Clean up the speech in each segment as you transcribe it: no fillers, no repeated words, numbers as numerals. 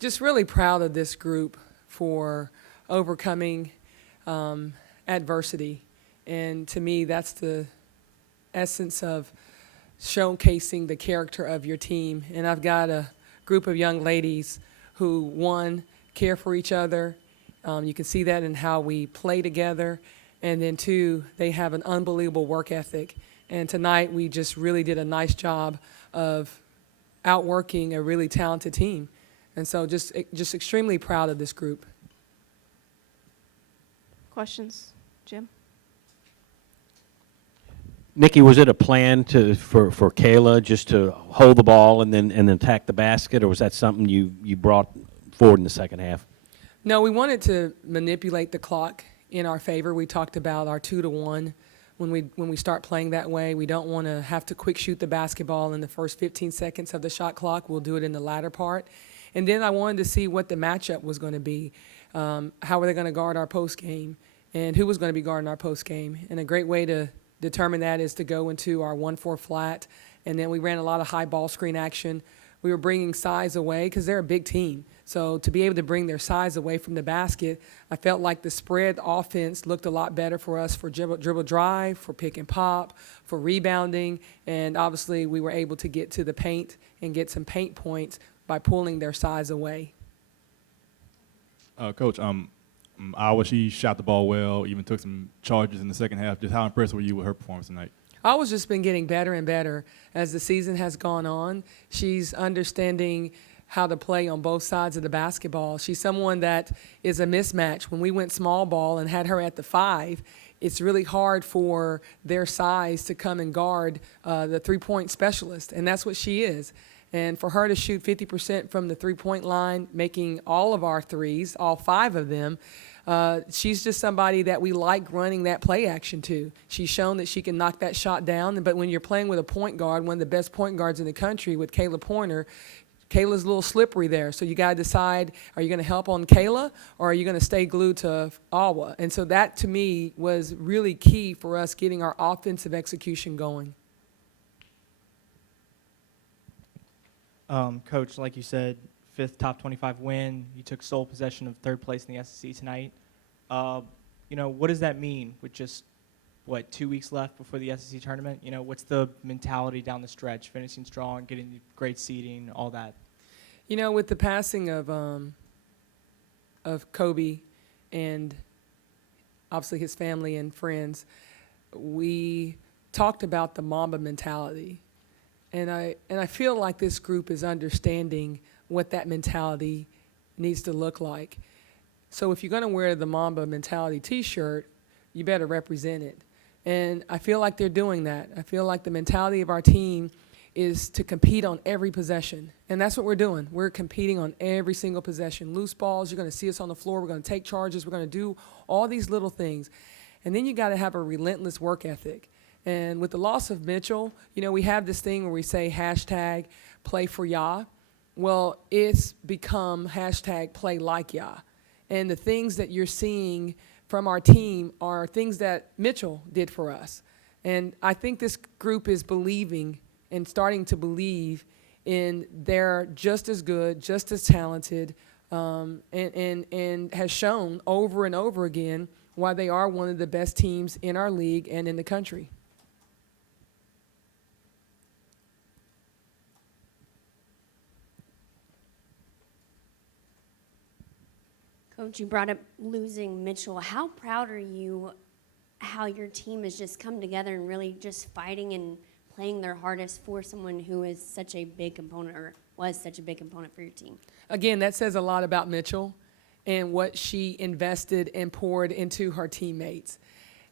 Just really proud of this group for overcoming adversity. And to me, that's the essence of showcasing the character of your team. And I've got a group of young ladies who, one, care for each other. You can see that in how we play together. And then, two, they have an unbelievable work ethic. And tonight, we just really did a nice job of outworking a really talented team. And so just extremely proud of this group. Questions? Jim? Nikki, was it a plan for Kayla just to hold the ball and then attack the basket, or was that something you brought forward in the second half? No, we wanted to manipulate the clock in our favor. We talked about our 2-to-1. When we start playing that way, we don't want to have to quick shoot the basketball in the first 15 seconds of the shot clock. We'll do it in the latter part. And then I wanted to see what the matchup was going to be. How were they going to guard our post game, and who was going to be guarding our post game? And a great way to determine that is to go into our 1-4 flat, and then we ran a lot of high ball screen action. We were bringing size away because they're a big team. So to be able to bring their size away from the basket, I felt like the spread offense looked a lot better for us for dribble drive, for pick and pop, for rebounding, and obviously we were able to get to the paint and get some paint points by pulling their size away. Coach, Iowa, she shot the ball well, even took some charges in the second half. Just how impressed were you with her performance tonight? Iowa's just been getting better and better as the season has gone on. She's understanding how to play on both sides of the basketball. She's someone that is a mismatch. When we went small ball and had her at the 5, it's really hard for their size to come and guard the three-point specialist, and that's what she is. And for her to shoot 50% from the three-point line, making all of our threes, all 5 of them, she's just somebody that we like running that play action to. She's shown that she can knock that shot down, but when you're playing with a point guard, one of the best point guards in the country with Kayla Pointer, Kayla's a little slippery there. So you got to decide, are you going to help on Kayla or are you going to stay glued to Iowa? And so that, to me, was really key for us getting our offensive execution going. Coach, like you said, 5th top 25 win. You took sole possession of 3rd place in the SEC tonight. What does that mean with just, 2 weeks left before the SEC tournament? What's the mentality down the stretch, finishing strong, getting great seeding, all that? With the passing of Kobe and obviously his family and friends, we talked about the Mamba mentality. And I feel like this group is understanding what that mentality needs to look like. So if you're going to wear the Mamba Mentality T-shirt, you better represent it. And I feel like they're doing that. I feel like the mentality of our team is to compete on every possession. And that's what we're doing. We're competing on every single possession. Loose balls, you're going to see us on the floor. We're going to take charges. We're going to do all these little things. And then you got to have a relentless work ethic. And with the loss of Mitchell, we have this thing where we say hashtag play for Ya. Well, it's become hashtag play like Ya. And the things that you're seeing from our team are things that Mitchell did for us. And I think this group is believing and starting to believe in they're just as good, just as talented, and has shown over and over again why they are one of the best teams in our league and in the country. Coach, you brought up losing Mitchell. How proud are you how your team has just come together and really just fighting and playing their hardest for someone who is such a big component or was such a big component for your team? Again, that says a lot about Mitchell and what she invested and poured into her teammates.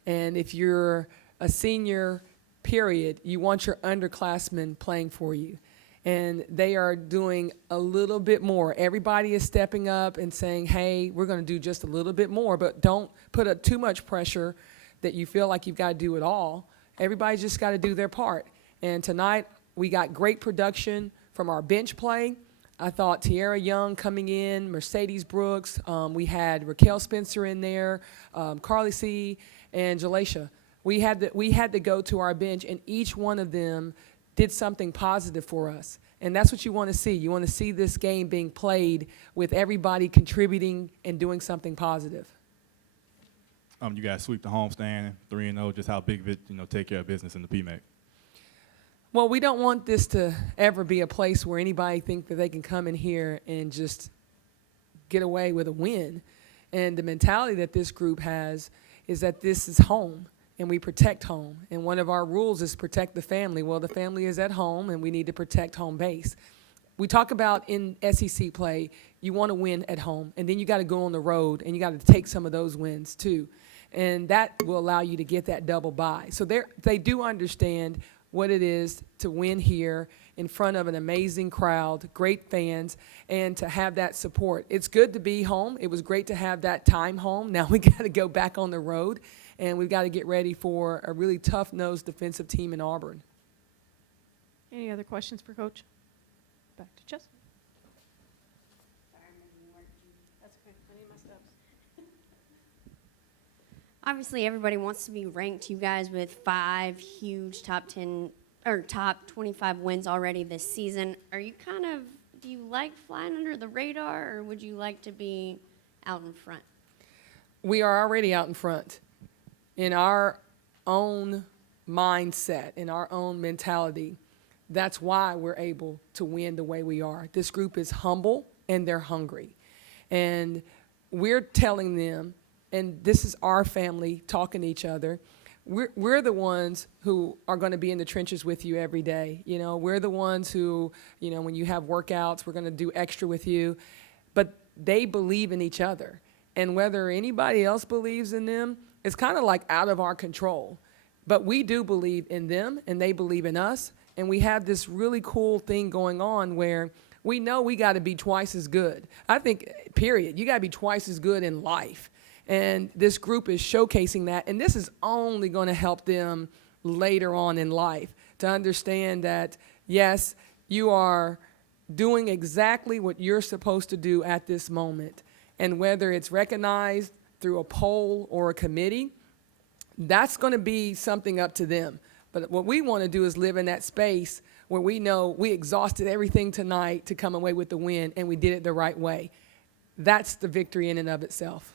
And if you're a senior, period, you want your underclassmen playing for you. And they are doing a little bit more. Everybody is stepping up and saying, hey, we're going to do just a little bit more, but don't put too much pressure that you feel like you've got to do it all. Everybody's just got to do their part. And tonight, we got great production from our bench play. I thought Tiara Young coming in, Mercedes Brooks, we had Raquel Spencer in there, Carly C., and Jalaisha. We had to go to our bench, and each one of them did something positive for us. And that's what you want to see. You want to see this game being played with everybody contributing and doing something positive. You guys sweep the homestand, 3-0. Just how big of it, take care of business in the PMAC. Well, we don't want this to ever be a place where anybody think that they can come in here and just get away with a win. And the mentality that this group has is that this is home, and we protect home. And one of our rules is protect the family. Well, the family is at home, and we need to protect home base. We talk about in SEC play, you want to win at home, and then you got to go on the road, and you got to take some of those wins too. And that will allow you to get that double bye. So they do understand what it is to win here in front of an amazing crowd, great fans, and to have that support. It's good to be home. It was great to have that time home. Now we got to go back on the road, and we've got to get ready for a really tough-nosed defensive team in Auburn. Any other questions for Coach? Back to Chess. That's okay. I need my steps. Obviously, everybody wants to be ranked. You guys with 5 huge top 10 or top 25 wins already this season. Are you do you like flying under the radar, or would you like to be out in front? We are already out in front in our own mindset, in our own mentality. That's why we're able to win the way we are. This group is humble and they're hungry. And we're telling them, and this is our family talking to each other, we're the ones who are going to be in the trenches with you every day. We're the ones who, when you have workouts, we're going to do extra with you. But they believe in each other. And whether anybody else believes in them, it's kind of like out of our control. But we do believe in them, and they believe in us. And we have this really cool thing going on where we know we got to be twice as good. I think, period, you got to be twice as good in life. And this group is showcasing that. And this is only going to help them later on in life to understand that, yes, you are doing exactly what you're supposed to do at this moment. And whether it's recognized through a poll or a committee, that's going to be something up to them. But what we want to do is live in that space where we know we exhausted everything tonight to come away with the win, and we did it the right way. That's the victory in and of itself.